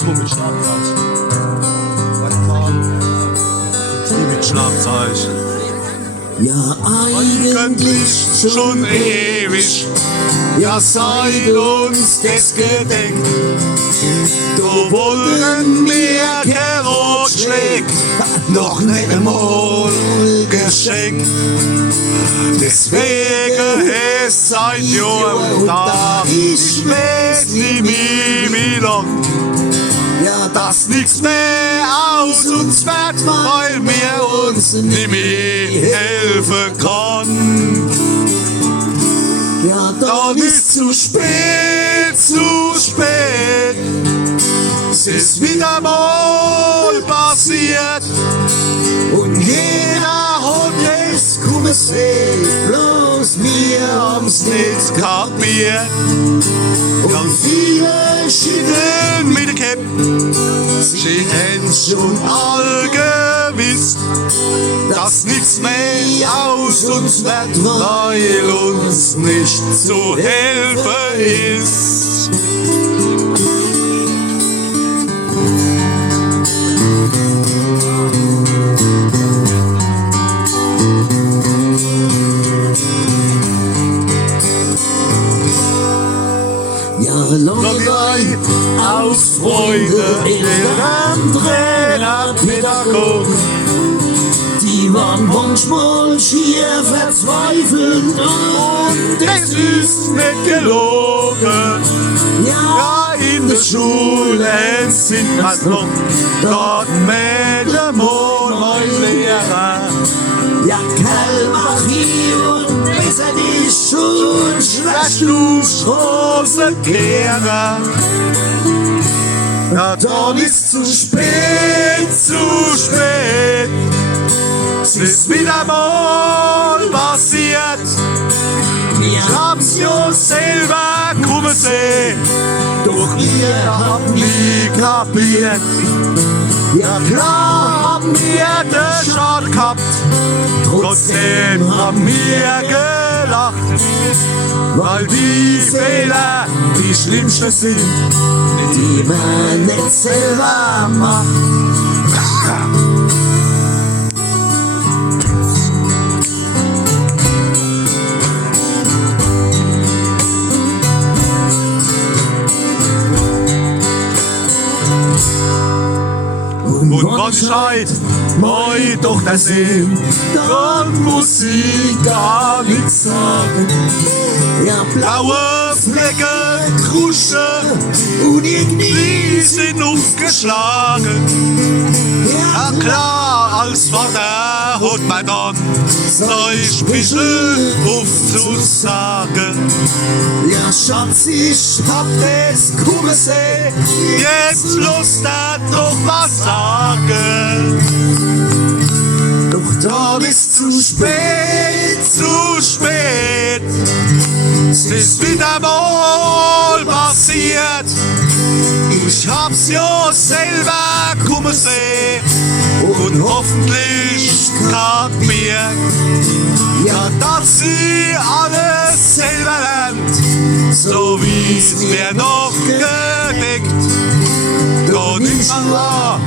Andersrum mit Schlagzeug. Mit Schlagzeug. Ja, eigentlich schon ewig, ja seit uns das gedenkt. Da wollen wir kein Rotschläg, noch nicht einmal geschenkt. Deswegen es seit Jahren da, ich weiß nicht wie lang. Ja, dass nichts mehr aus uns wird, weil wir uns nicht mehr helfen kann. Ja, dann ist zu spät, zu spät. Es ist wieder mal passiert und jeder hat es kommen sehen, bloß wir haben's nicht kapiert. Und viele schütteln mit der Käpp, sie hätten's schon all gewiss, dass nichts mehr aus uns wird, weil uns nicht zu helfen ist. Jahrelang aus Freude in den Trainerpädagog. Die waren manchmal schier verzweifelt Und es ist nicht gelogen. Ja, in der Schule sind wir noch dort mit dem mein Lehrer. Ja, Kerl, mach hier und besser die Schuhe, Schlecht du Straßenkehrer. Ja, dann ist zu spät, zu spät. Es ist wieder mal passiert. Ich hab's ja selber kommen sehen, doch ihr habt nie kapiert. Ja klar haben wir den Schaden gehabt, trotzdem haben wir gelacht, weil die Fehler die schlimmsten sind, die man nicht selber macht. Und wann schreit, moi doch der See, dann muss ich gar nichts sagen. Ja, Blaue Flecke, Krusche und irgendwie sind aufgeschlagen. Ja klar, als Vater hat man dann sein Spichel aufzusagen. Ja, Schatz, ich hab das kommen sehen. Jetzt Lust hat doch was sagen. Doch dann ist zu spät, zu spät. Es ist wieder mal passiert. Ich hab's ja selber kommen sehen und hoffentlich kapiert. Ja, dass sie alles selber lernt, so wie's mir noch gedeckt. Da nimmt man an,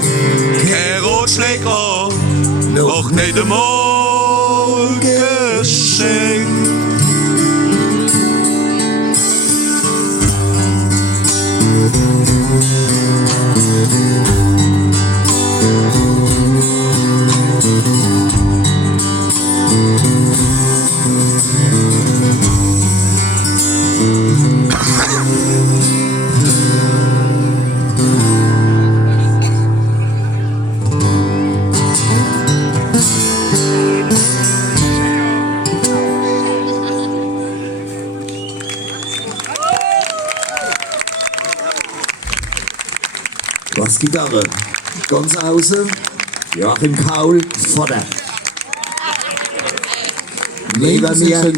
kein Rotschläg an, noch nicht einmal geschenkt. Bassgitarre, ganz außen, Joachim Kaul, Vater. Neben mir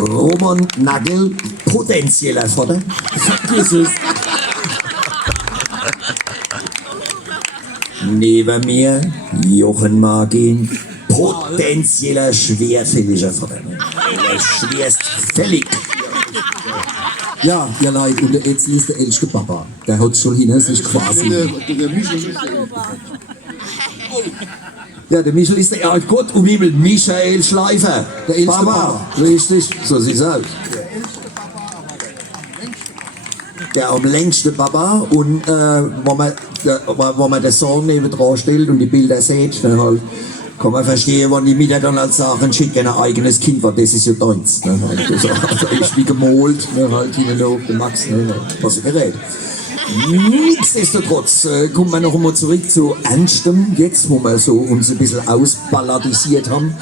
Roman Nagel, potenzieller Vater. Vergiss es. Neben mir Jochen Margin, potenzieller schwerfälliger Vater. Schwerstfällig. Ja, ihr Leid, und der Etzel ist der älteste Papa. Der hat schon hin, das ist quasi. Ja, der Michel ist der, ja Gott, um Himmel, Michael Schleifer. Der älteste Papa. Richtig, so sieht's aus. Der am längsten Papa und wenn man den Song neben dran stellt und die Bilder sieht, dann halt kann man verstehen, wenn die Mütter dann halt sagen, schick ein eigenes Kind, weil das ist ja deins. Ne? Also ist wie gemalt, ne? Halt hinten auf den Max, ne? Was ein Gerät. Nichtsdestotrotz kommen wir noch einmal zurück zu Ernstem, jetzt wo wir so uns ein bisschen ausballadisiert haben.